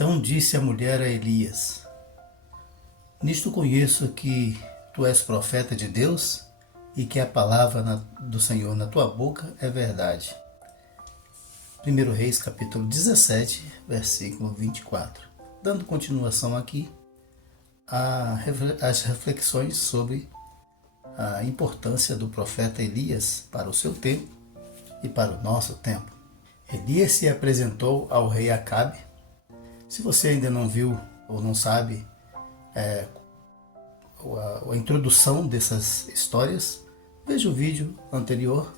Então disse a mulher a Elias: Nisto conheço que tu és profeta de Deus e que a palavra do Senhor na tua boca é verdade. 1 Reis capítulo 17, versículo 24. Dando continuação aqui às reflexões sobre a importância do profeta Elias para o seu tempo e para o nosso tempo. Elias se apresentou ao rei Acabe. Se você ainda não viu ou não sabe a introdução dessas histórias, veja o vídeo anterior.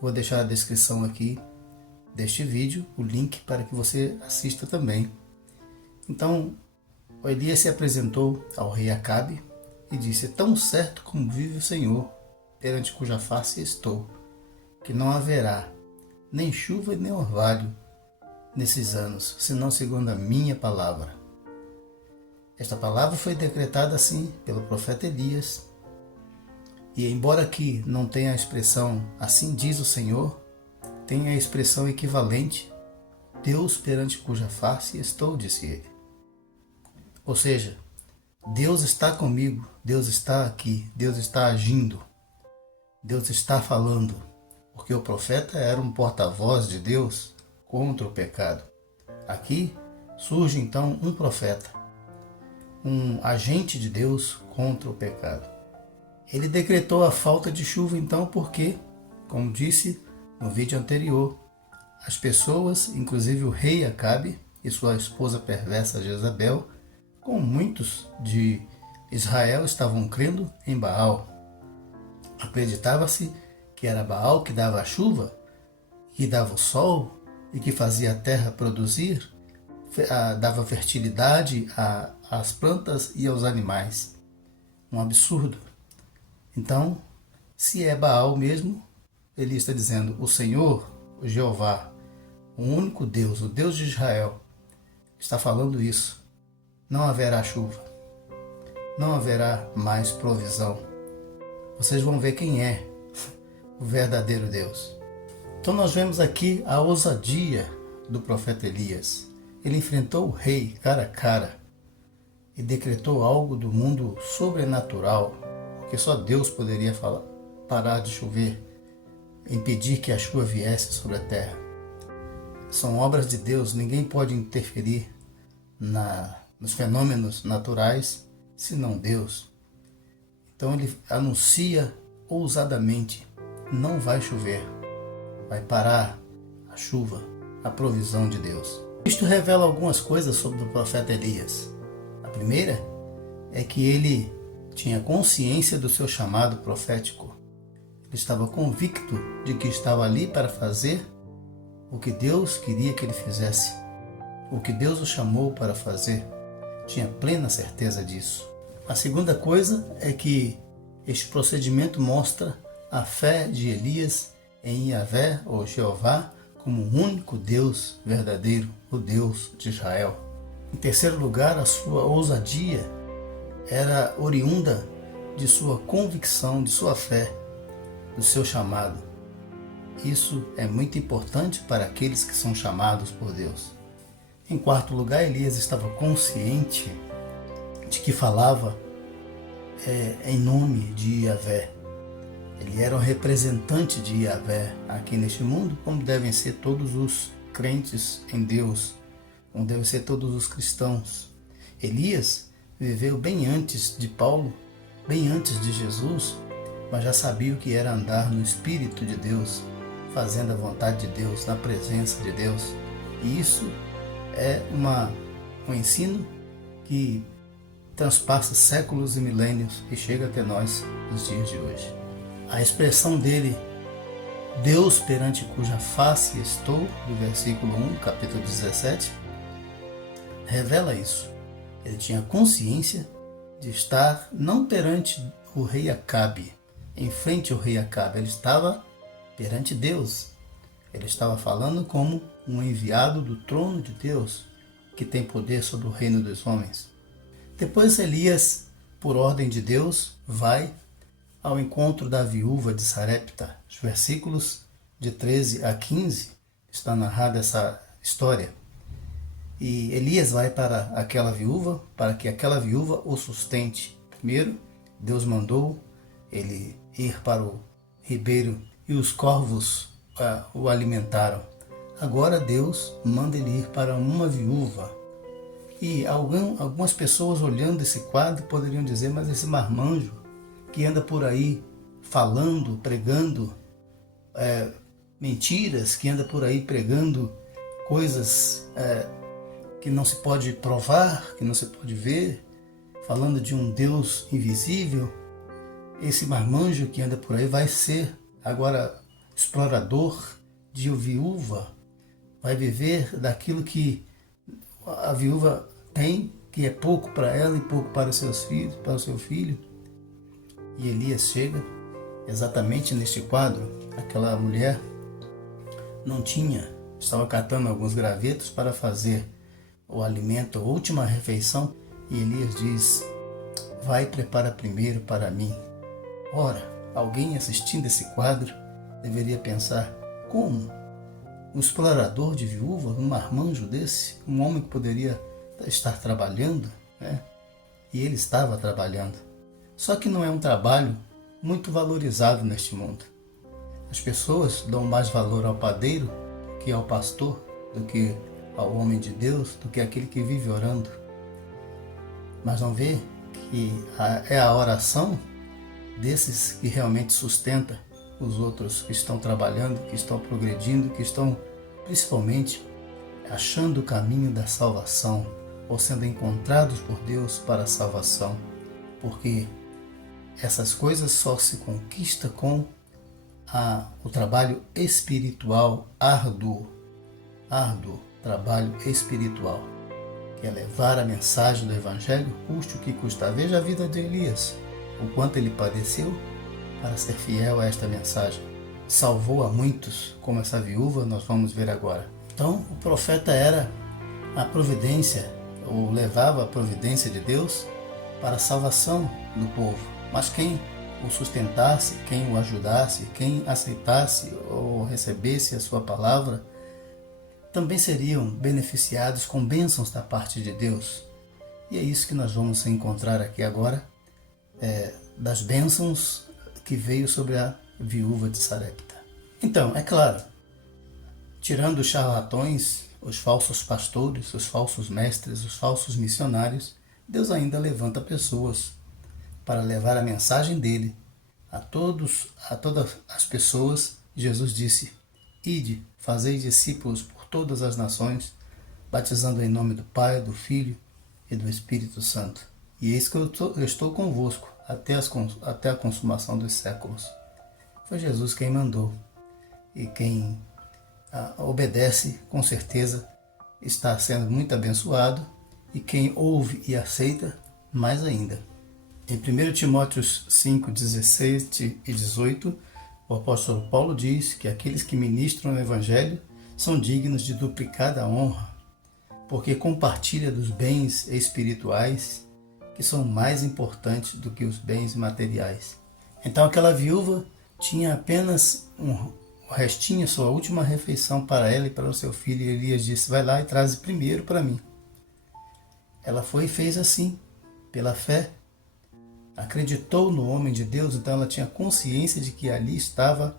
Vou deixar na descrição aqui deste vídeo o link para que você assista também. Então, Elias se apresentou ao rei Acabe e disse: Tão certo como vive o Senhor, perante cuja face estou, que não haverá nem chuva nem orvalho nesses anos, senão segundo a minha palavra. Esta palavra foi decretada assim pelo profeta Elias, e embora aqui não tenha a expressão assim diz o Senhor, tem a expressão equivalente: Deus perante cuja face estou, disse ele. Ou seja, Deus está comigo, Deus está aqui, Deus está agindo, Deus está falando, porque o profeta era um porta-voz de Deus contra o pecado. Aqui surge então um profeta, um agente de Deus contra o pecado. Ele decretou a falta de chuva então porque, como disse no vídeo anterior, as pessoas, inclusive o rei Acabe e sua esposa perversa Jezabel, como muitos de Israel, estavam crendo em Baal. Acreditava-se que era Baal que dava a chuva, que dava o sol e que fazia a terra produzir, dava fertilidade às plantas e aos animais. Um absurdo. Então, se é Baal mesmo, ele está dizendo: o Senhor, o Jeová, o único Deus, o Deus de Israel, está falando isso. Não haverá chuva, não haverá mais provisão. Vocês vão ver quem é o verdadeiro Deus. Então nós vemos aqui a ousadia do profeta Elias. Ele enfrentou o rei cara a cara e decretou algo do mundo sobrenatural, porque só Deus poderia parar de chover, impedir que a chuva viesse sobre a terra. São obras de Deus, ninguém pode interferir nos fenômenos naturais, senão Deus. Então ele anuncia ousadamente: não vai chover, vai parar a chuva, a provisão de Deus. Isto revela algumas coisas sobre o profeta Elias. A primeira é que ele tinha consciência do seu chamado profético. Ele estava convicto de que estava ali para fazer o que Deus queria que ele fizesse, o que Deus o chamou para fazer. Tinha plena certeza disso. A segunda coisa é que este procedimento mostra a fé de Elias em Yahvé, ou Jeová, como o único Deus verdadeiro, o Deus de Israel. Em terceiro lugar, a sua ousadia era oriunda de sua convicção, de sua fé, do seu chamado. Isso é muito importante para aqueles que são chamados por Deus. Em quarto lugar, Elias estava consciente de que falava em nome de Yahvé. Ele era o representante de Yahvé aqui neste mundo, como devem ser todos os crentes em Deus, como devem ser todos os cristãos. Elias viveu bem antes de Paulo, bem antes de Jesus, mas já sabia o que era andar no Espírito de Deus, fazendo a vontade de Deus, na presença de Deus. E isso é um ensino que transpassa séculos e milênios e chega até nós nos dias de hoje. A expressão dele, Deus perante cuja face estou, do versículo 1, capítulo 17, revela isso. Ele tinha consciência de estar não perante o rei Acabe, em frente ao rei Acabe, ele estava perante Deus. Ele estava falando como um enviado do trono de Deus, que tem poder sobre o reino dos homens. Depois Elias, por ordem de Deus, vai ao encontro da viúva de Sarepta. Os versículos de 13 a 15 está narrada essa história. E Elias vai para aquela viúva, para que aquela viúva o sustente. Primeiro, Deus mandou ele ir para o ribeiro e os corvos o alimentaram. Agora Deus manda ele ir para uma viúva. E algumas pessoas olhando esse quadro poderiam dizer, mas esse marmanjo que anda por aí falando, pregando mentiras, que anda por aí pregando coisas que não se pode provar, que não se pode ver, falando de um Deus invisível, esse marmanjo que anda por aí vai ser agora explorador de viúva, vai viver daquilo que a viúva tem, que é pouco para ela e pouco para os seus filhos, para o seu filho. E Elias chega exatamente neste quadro. Aquela mulher estava catando alguns gravetos para fazer o alimento, a última refeição, e Elias diz: vai, prepara primeiro para mim. Ora, alguém assistindo esse quadro deveria pensar: como? Um explorador de viúva, um marmanjo desse, um homem que poderia estar trabalhando, né? E ele estava trabalhando. Só que não é um trabalho muito valorizado neste mundo. As pessoas dão mais valor ao padeiro que ao pastor, do que ao homem de Deus, do que aquele que vive orando. Mas não vê que é a oração desses que realmente sustenta os outros que estão trabalhando, que estão progredindo, que estão principalmente achando o caminho da salvação, ou sendo encontrados por Deus para a salvação. Porque essas coisas só se conquista com o trabalho espiritual árduo trabalho espiritual, que é levar a mensagem do Evangelho, custe o que custar. Veja a vida de Elias, o quanto ele padeceu para ser fiel a esta mensagem. Salvou a muitos, como essa viúva, nós vamos ver agora. Então, o profeta era a providência, ou levava a providência de Deus para a salvação do povo. Mas quem o sustentasse, quem o ajudasse, quem aceitasse ou recebesse a sua palavra, também seriam beneficiados com bênçãos da parte de Deus. E é isso que nós vamos encontrar aqui agora, das bênçãos que veio sobre a viúva de Sarepta. Então, é claro, tirando os charlatões, os falsos pastores, os falsos mestres, os falsos missionários, Deus ainda levanta pessoas para levar a mensagem dele a todas as pessoas. Jesus disse: ide, fazei discípulos por todas as nações, batizando em nome do Pai, do Filho e do Espírito Santo. E eis que eu estou convosco até a consumação dos séculos. Foi Jesus quem mandou. E quem obedece, com certeza, está sendo muito abençoado. E quem ouve e aceita, mais ainda. Em 1 Timóteo 5, 17 e 18, o apóstolo Paulo diz que aqueles que ministram o Evangelho são dignos de duplicada honra, porque compartilha dos bens espirituais, que são mais importantes do que os bens materiais. Então aquela viúva tinha apenas um restinho, sua última refeição para ela e para o seu filho, e Elias disse: vai lá e traze primeiro para mim. Ela foi e fez assim, pela fé. Acreditou no homem de Deus, então ela tinha consciência de que ali estava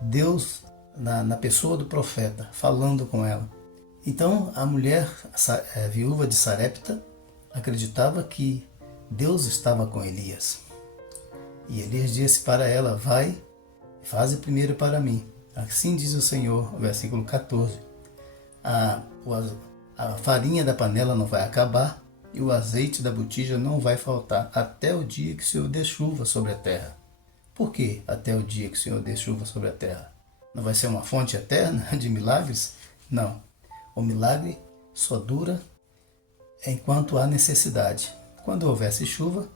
Deus na pessoa do profeta, falando com ela. Então a mulher, a viúva de Sarepta, acreditava que Deus estava com Elias. E Elias disse para ela: vai, faze primeiro para mim. Assim diz o Senhor, versículo 14. A farinha da panela não vai acabar, e o azeite da botija não vai faltar, até o dia que o Senhor dê chuva sobre a terra. Por que até o dia que o Senhor dê chuva sobre a terra? Não vai ser uma fonte eterna de milagres? Não. O milagre só dura enquanto há necessidade. Quando houvesse chuva,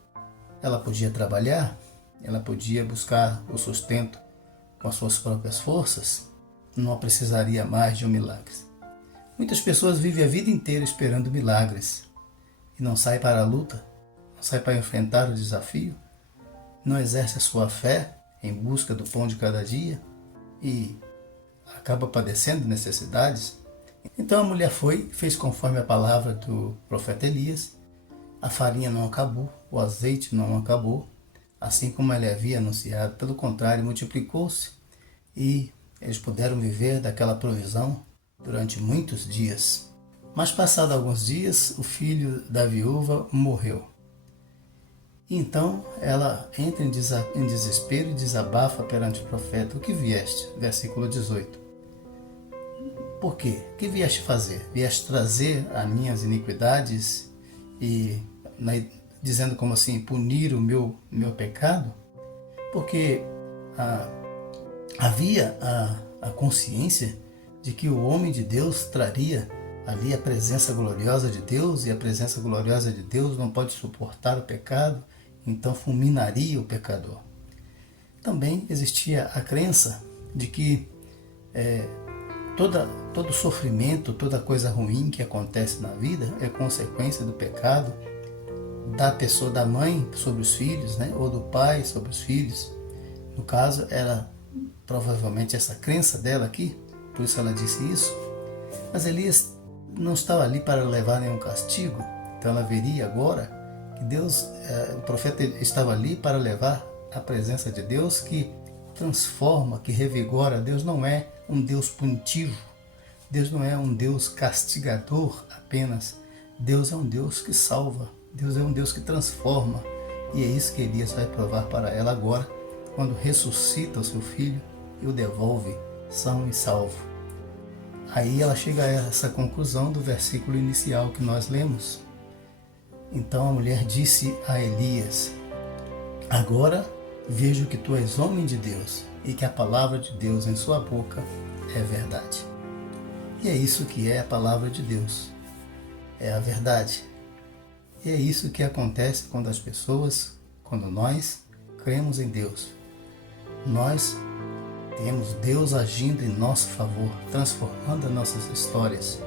ela podia trabalhar, ela podia buscar o sustento com as suas próprias forças, não precisaria mais de um milagre. Muitas pessoas vivem a vida inteira esperando milagres e não saem para a luta, não saem para enfrentar o desafio, não exerce a sua fé em busca do pão de cada dia e acaba padecendo necessidades. Então a mulher foi, fez conforme a palavra do profeta Elias. A farinha não acabou, o azeite não acabou, assim como ele havia anunciado. Pelo contrário, multiplicou-se e eles puderam viver daquela provisão durante muitos dias. Mas passados alguns dias, o filho da viúva morreu. Então ela entra em desespero e desabafa perante o profeta: o que vieste? Versículo 18. Por quê? O que vieste fazer? Vieste trazer as minhas iniquidades e dizendo como assim, punir o meu pecado? Porque havia a consciência de que o homem de Deus traria ali a presença gloriosa de Deus, e a presença gloriosa de Deus não pode suportar o pecado, então fulminaria o pecador. Também existia a crença de que todo sofrimento, toda coisa ruim que acontece na vida é consequência do pecado da pessoa, da mãe sobre os filhos, né? Ou do pai sobre os filhos. No caso, era provavelmente essa crença dela aqui, por isso ela disse isso. Mas Elias não estava ali para levar nenhum castigo, então ela veria agora que Deus, o profeta estava ali para levar a presença de Deus que transforma, que revigora. Deus não é um Deus punitivo, Deus não é um Deus castigador apenas, Deus é um Deus que salva, Deus é um Deus que transforma, e é isso que Elias vai provar para ela agora, quando ressuscita o seu filho e o devolve são e salvo. Aí ela chega a essa conclusão do versículo inicial que nós lemos. Então a mulher disse a Elias: agora vejo que tu és homem de Deus e que a palavra de Deus em sua boca é verdade. E é isso que é a palavra de Deus, é a verdade. E é isso que acontece quando as pessoas, quando nós cremos em Deus. Nós temos Deus agindo em nosso favor, transformando as nossas histórias.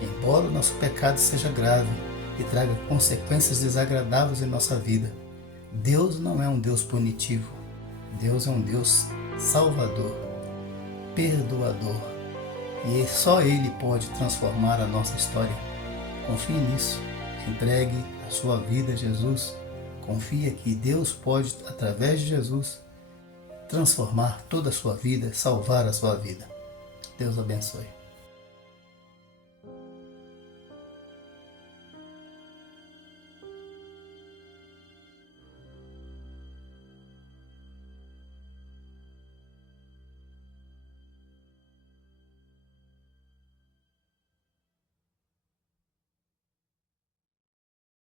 Embora o nosso pecado seja grave e traga consequências desagradáveis em nossa vida, Deus não é um Deus punitivo. Deus é um Deus salvador, perdoador. E só Ele pode transformar a nossa história. Confie nisso. Entregue a sua vida a Jesus. Confia que Deus pode, através de Jesus, transformar toda a sua vida, salvar a sua vida. Deus abençoe.